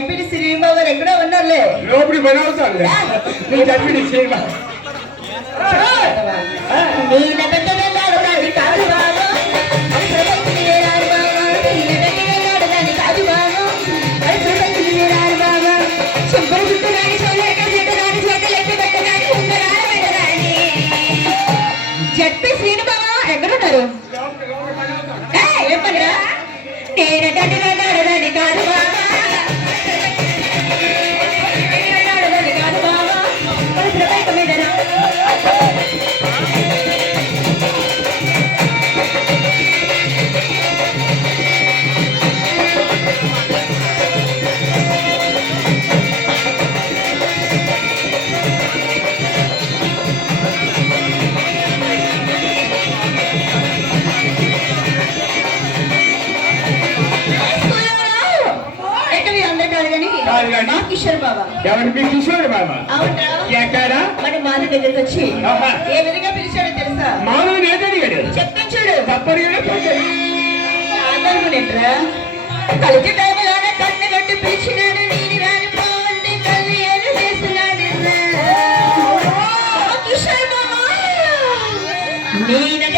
జడ్పీడి శ్రీబాబు గారు ఎక్కడో ఉన్నారులే. లోపలి పని అవుతాను జడ్పీడి శ్రీబాబు జడ్పీ శ్రీబాబు ఎక్కడున్నారు? చెప్పరా నేను కాదు బాబా కిషోర్ బాబా. ఎవరు మీ కిషోర్ బాబా? ఎక్కడ మన మాధు దగ్గరికి వచ్చి ఏ విధంగా పిలిచాడో తెలుసా? మాధవ్ ఏదడిగాడు చెప్తాను చూడు. తప్పనిగా కలిసి టైంలోనే కన్ను కట్టి పిలిచినాడు. నేను రానిపోండి తల్లి ఏమి చేస్తున్నాడు కిషోర్ బాబా. నేను